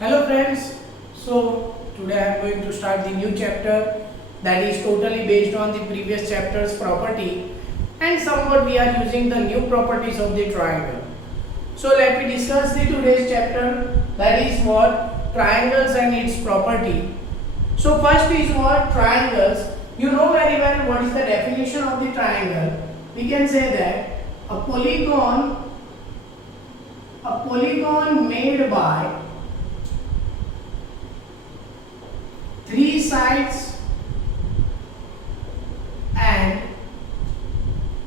Hello friends, so today I am going to start the new chapter that is totally based on the previous chapter's property and somewhat we are using the new properties of the triangle. So let me discuss the today's chapter, that is what triangles and its property. So first is what triangles. You know very well what is the definition of the triangle. We can say that a polygon made by three sides and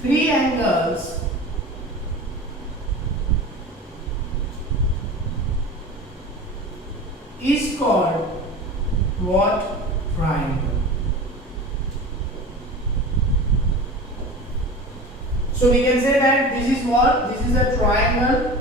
three angles is called what? Triangle. So we can say that this is what? This is a triangle,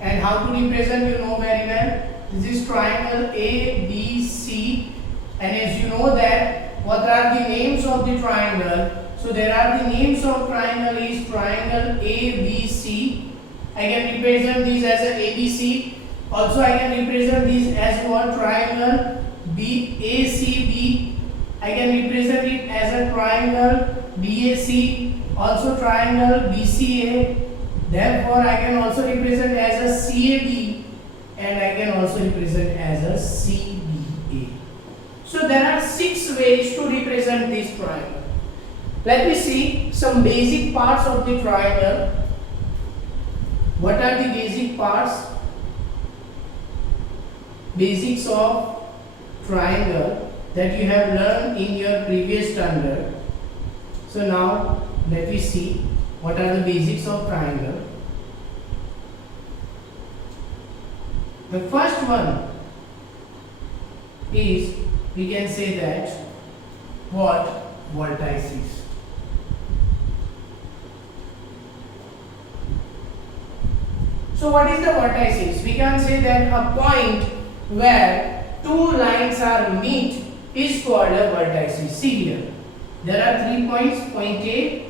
and how to represent you know very well. This is triangle A, B, C, and as you know that what are the names of the triangle? So there are the names of triangle is triangle A, B, C. I can represent these as a ABC. Also I can represent these as what? Triangle B, A, C, B. I can represent it as a triangle BAC. Also triangle BCA. Therefore I can also represent as a CAB, and I can also represent as a CBA. So there are 6 ways to represent this triangle. Let me see some basic parts of the triangle. What are the basic parts? Basics of triangle that you have learned in your previous standard. So now let me see what are the basics of triangle. The first one is, we can say that what? Vertices. So what is the vertices? We can say that a point where two lines are meet is called a vertices. See here, there are 3 points, point A,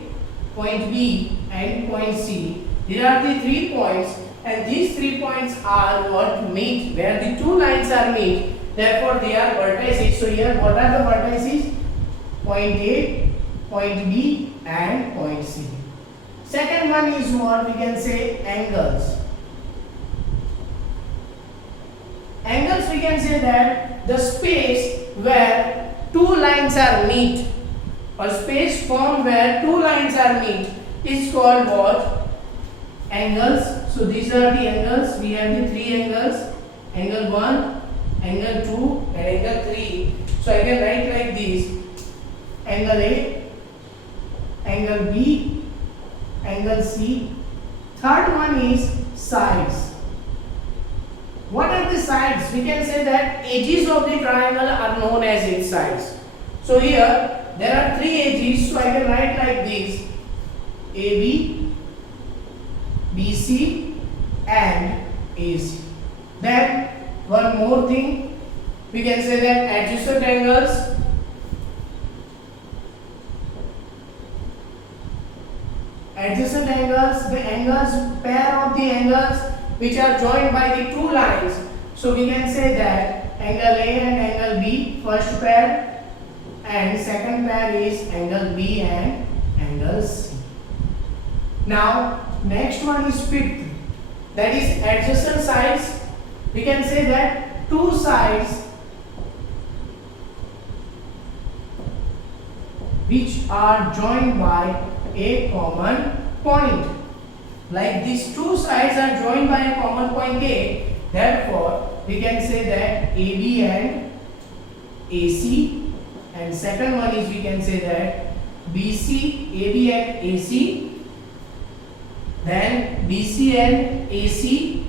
point B and point C. There are the 3 points, and these 3 points are what? Meet, where the two lines are meet. Therefore they are vertices. So here what are the vertices? Point A, point B and point C. Second one is what? We can say angles. Angles, we can say that the space where two lines are meet, or space formed where two lines are meet, is called what? Angles. So these are the angles. We have the 3 angles: angle 1, angle 2 and angle 3. So I can write like this: angle A, angle B, angle C. Third one is sides. What are the sides? We can say that edges of the triangle are known as its sides. So here there are 3 edges, so I can write like this: AB, BC and AC. Then one more thing, we can say that adjacent angles. Adjacent angles, the angles, pair of the angles which are joined by the two lines. So we can say that angle A and angle B, first pair, and second pair is angle B and angle C. Now next one is fifth, that is adjacent sides. We can say that two sides which are joined by a common point. Like these two sides are joined by a common point A, therefore we can say that AB and AC, and second one is, we can say that BC, AB and AC, then BC and AC,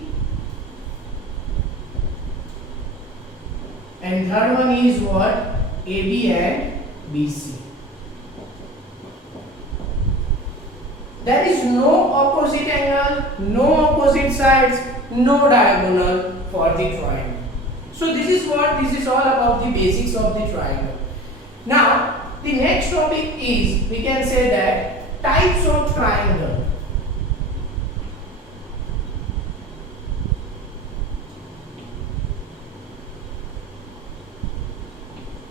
and third one is what? AB and BC. There is no opposite angle, no opposite sides, no diagonal for the triangle. So this is all about the basics of the triangle. Now the next topic is, we can say that types of triangle.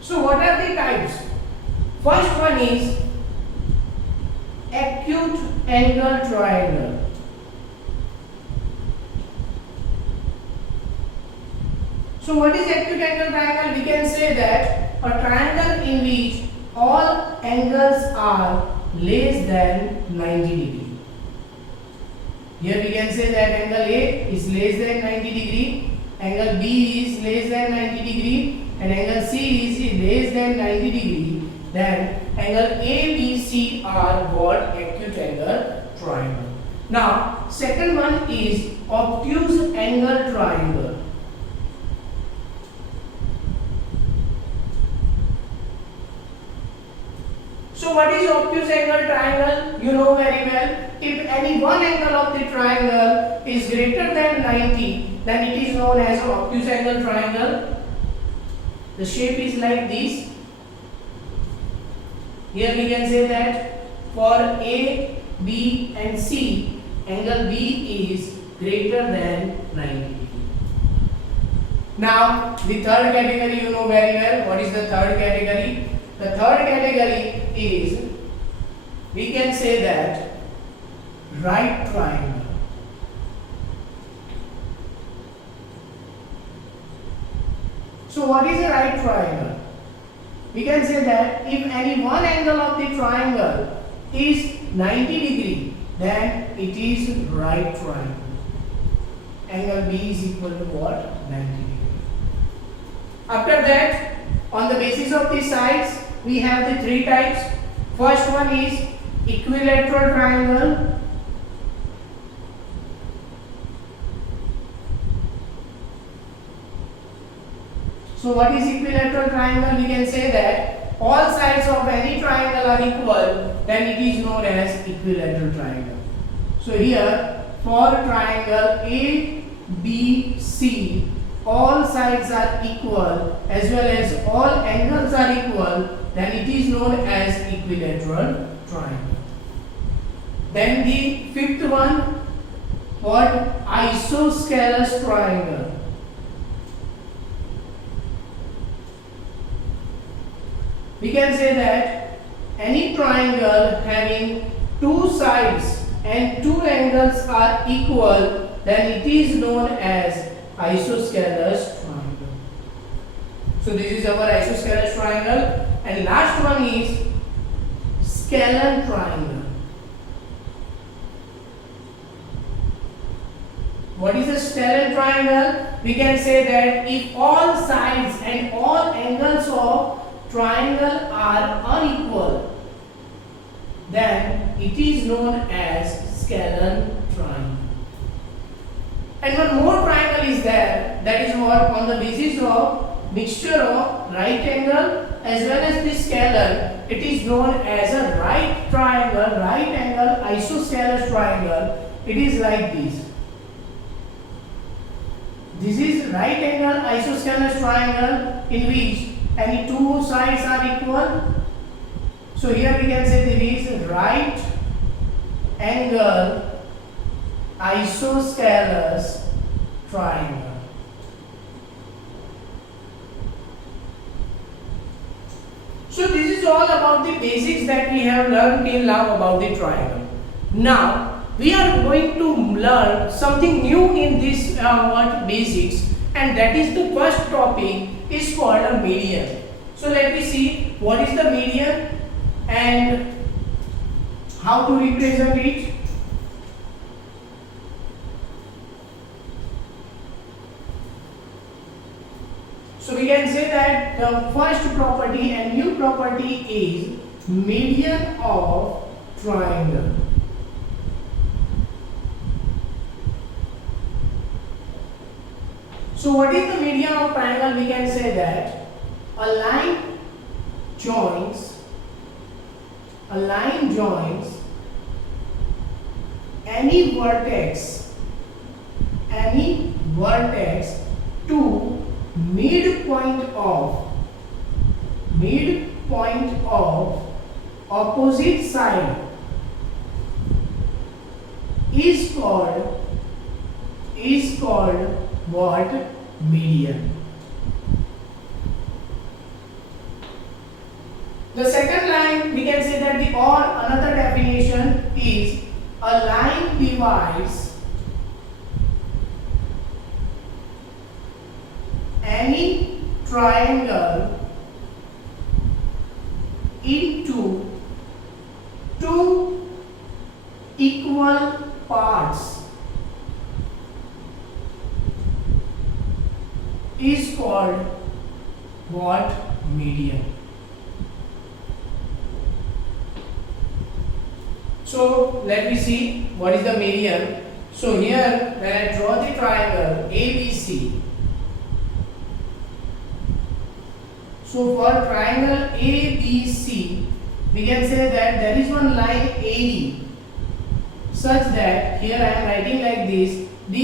So what are the types? First one is acute angle triangle. So what is acute angle triangle? We can say that a triangle in which all angles are less than 90 degree. Here we can say that angle A is less than 90 degree, angle B is less than 90 degree, and angle C is less than 90 degree. Then angle A, B, C are what? Acute angle triangle. Now second one is obtuse angle triangle. So what is obtuse angle triangle? You know very well. If any one angle of the triangle is greater than 90, then it is known as obtuse angle triangle. The shape is like this. Here we can say that for A, B and C, angle B is greater than 90 degree. Now the third category you know very well. What is the third category? The third category is, we can say that, right triangle. So what is a right triangle? We can say that if any one angle of the triangle is 90 degree, then it is right triangle. Angle B is equal to what? 90 degree. After that, on the basis of the sides, we have the three types. First one is equilateral triangle. So what is equilateral triangle? We can say that all sides of any triangle are equal, then it is known as equilateral triangle. So here for triangle A, B, C, all sides are equal as well as all angles are equal, then it is known as equilateral triangle. Then the fifth one, what? Isosceles triangle. We can say that any triangle having two sides and two angles are equal, then it is known as isosceles triangle. So this is our isosceles triangle. And last one is scalene triangle. What is a scalene triangle? We can say that if all sides and all angles of triangle are unequal, then it is known as scalene triangle. And one more triangle is there, that is what, on the basis of mixture of right angle as well as the scalene, it is known as a right triangle, right angle isosceles triangle. It is like this. This is right angle isosceles triangle in which any two sides are equal. So here we can say there is right angle isosceles triangle. So this is all about the basics that we have learned till now about the triangle. Now we are going to learn something new in this basics, and that is the first topic is called a median. So let me see what is the median and how to represent it. So we can say that the first property and new property is median of triangle. So what is the median of triangle? We can say that a line joins any vertex to midpoint of opposite side is called what? Median. The second line, we can say that the or another definition is a line divides any triangle into two equal parts is called what? Median. So let me see what is the median. So here when I draw the triangle ABC, so for triangle ABC we can say that there is one line AD such that here I am writing like this: D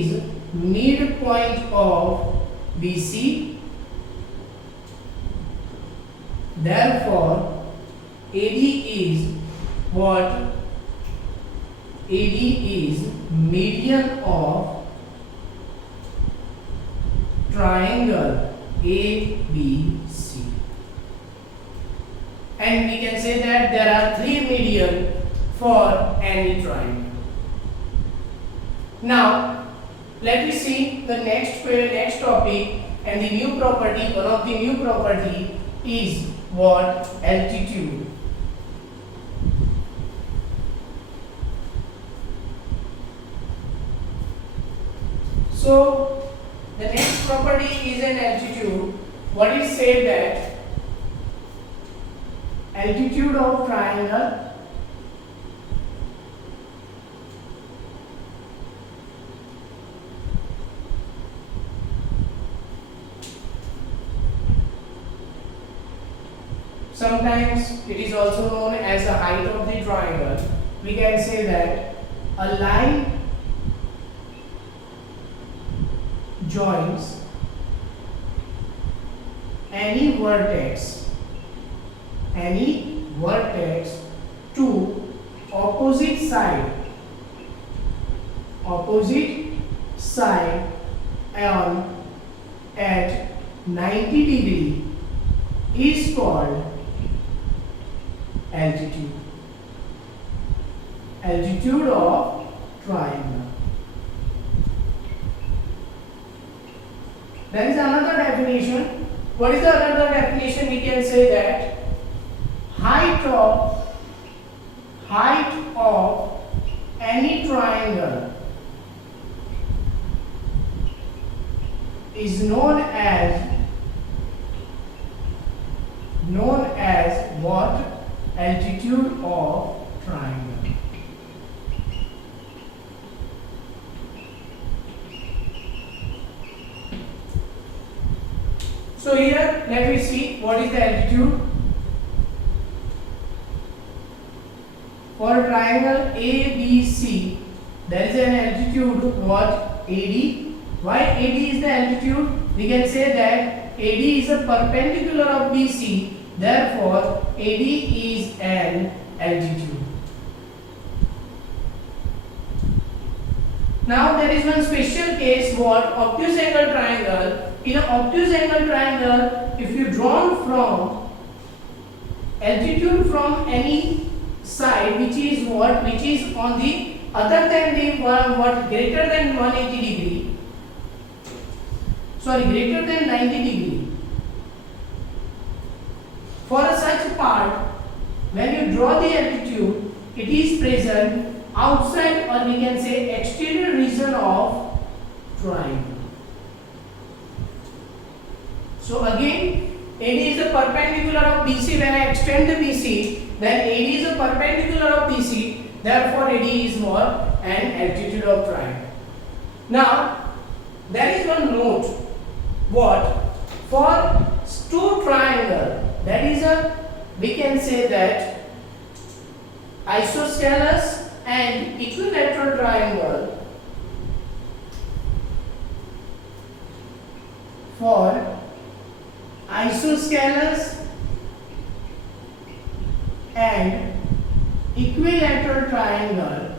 is midpoint of BC, therefore AD is what? AD is median of triangle ABC. And we can say that there are three median for any triangle. Now let me see the next topic, and the new property. One of the new property is what? Altitude. So the next property is an altitude. What is said that altitude of triangle sometimes it is also known as the height of the triangle. We can say that a line joins any vertex to opposite side on at 90 degree is called altitude of triangle. There is another definition. What is the another definition? We can say that height of any triangle is known as what? Altitude of triangle. So here let me see what is the altitude for triangle ABC. There is an altitude what? AD. Why AD is the altitude? We can say that AD is a perpendicular of BC, therefore AD is an altitude. Now there is one special case, what? Obtuse angle triangle. In an obtuse angle triangle, if you draw from altitude from any side which is what? Which is on the other than the what? Greater than 180 degree. Sorry, greater than 90 degree. For such part, when you draw the altitude, it is present outside, or we can say exterior region of triangle. So again, AD is the perpendicular of BC. When I extend the BC, then AD is a perpendicular of BC. Therefore, AD is what? An altitude of triangle. Now, there is one note. What? For two triangle, that is we can say that isosceles and equilateral triangle. For isosceles and equilateral triangle,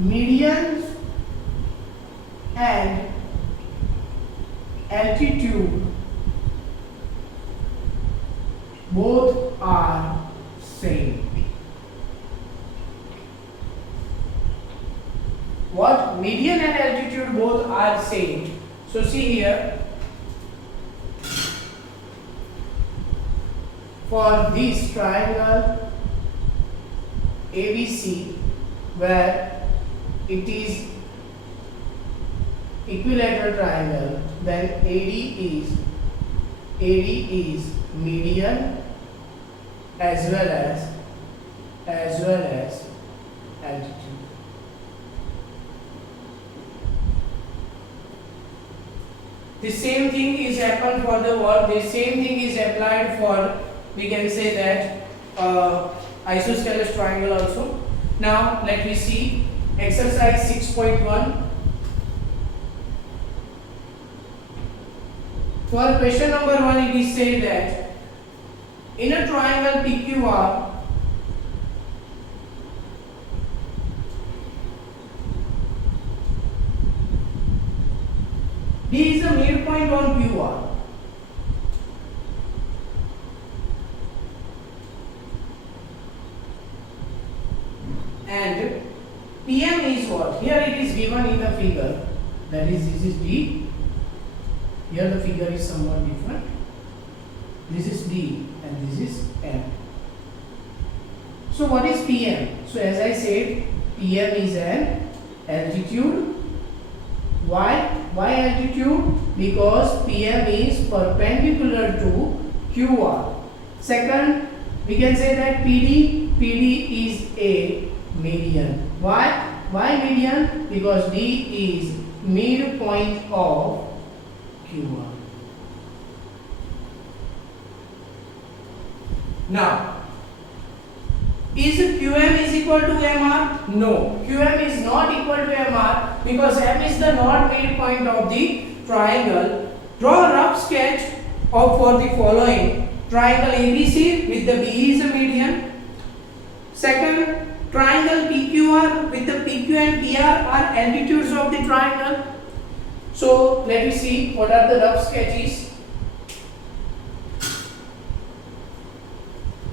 medians and altitude both are same. What? Median and altitude both are same. So see here, for this triangle ABC, where it is equilateral triangle, then AD is median as well as altitude. The same thing is happened for the what? The same thing is applied for, we can say that, isosceles triangle also. Now let me see exercise 6.1. For question number 1, it is said that in a triangle PQR, D is the midpoint on QR. And PM is what? Here it is given in the figure. That is, this is D. Here the figure is somewhat different. This is D and this is M. So what is PM? So as I said, PM is an altitude. Why altitude? Because PM is perpendicular to QR. Second, we can say that PD is a median. Why median? Because D is midpoint of QR. Now, is QM is equal to MR? No, QM is not equal to MR because M is the not midpoint of the triangle. Draw a rough sketch for the following: triangle ABC with the B is a median. Second, triangle PQR with the PQ and PR are altitudes of the triangle. So let me see what are the rough sketches.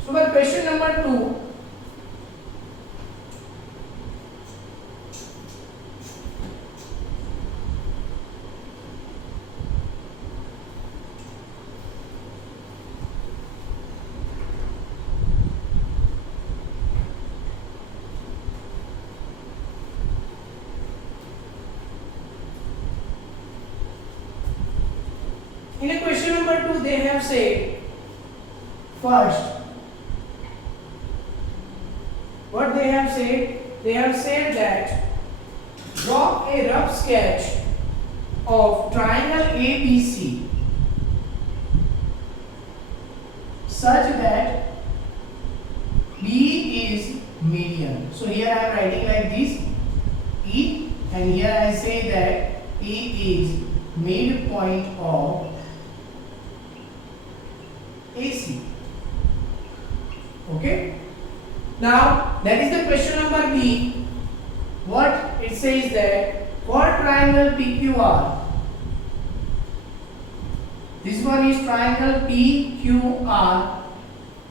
So for question number 2, in a question number 2, they have said, first, what they have said? They have said that draw a rough sketch of triangle ABC such that B is median. So here I am writing like this, E, and here I say that E is midpoint of AC. Okay. Now that is the question number B. What it says that for triangle PQR, this one is triangle PQR.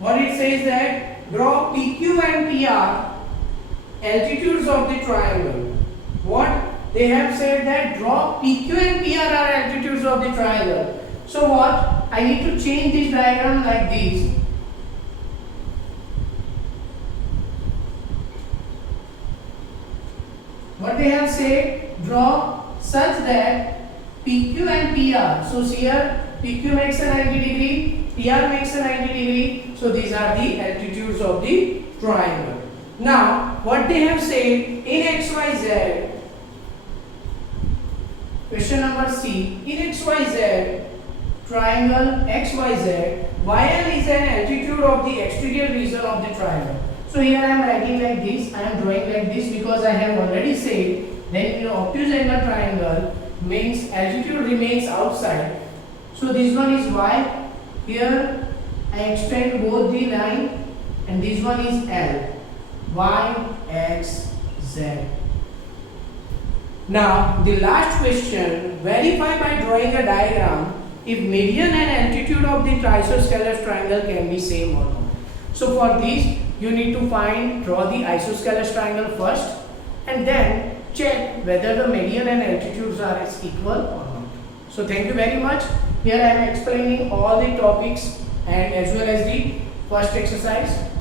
What it says that draw PQ and PR altitudes of the triangle. What they have said that draw PQ and PR are altitudes of the triangle. So what? I need to change this diagram like this. What they have said, draw such that PQ and PR. So here PQ makes a 90 degree, PR makes a 90 degree. So these are the altitudes of the triangle. Now what they have said in XYZ, question number C, in XYZ, triangle XYZ, YL is an altitude of the exterior region of the triangle. So here I am writing like this, I am drawing like this because I have already said that in an obtuse angle triangle means altitude remains outside. So this one is Y. Here I extend both the line and this one is L. Y, X, Z. Now the last question, verify by drawing a diagram if median and altitude of the isosceles triangle can be same or not. So for this you need to draw the isosceles triangle first and then check whether the median and altitudes are equal or not. So thank you very much. Here I am explaining all the topics and as well as the first exercise.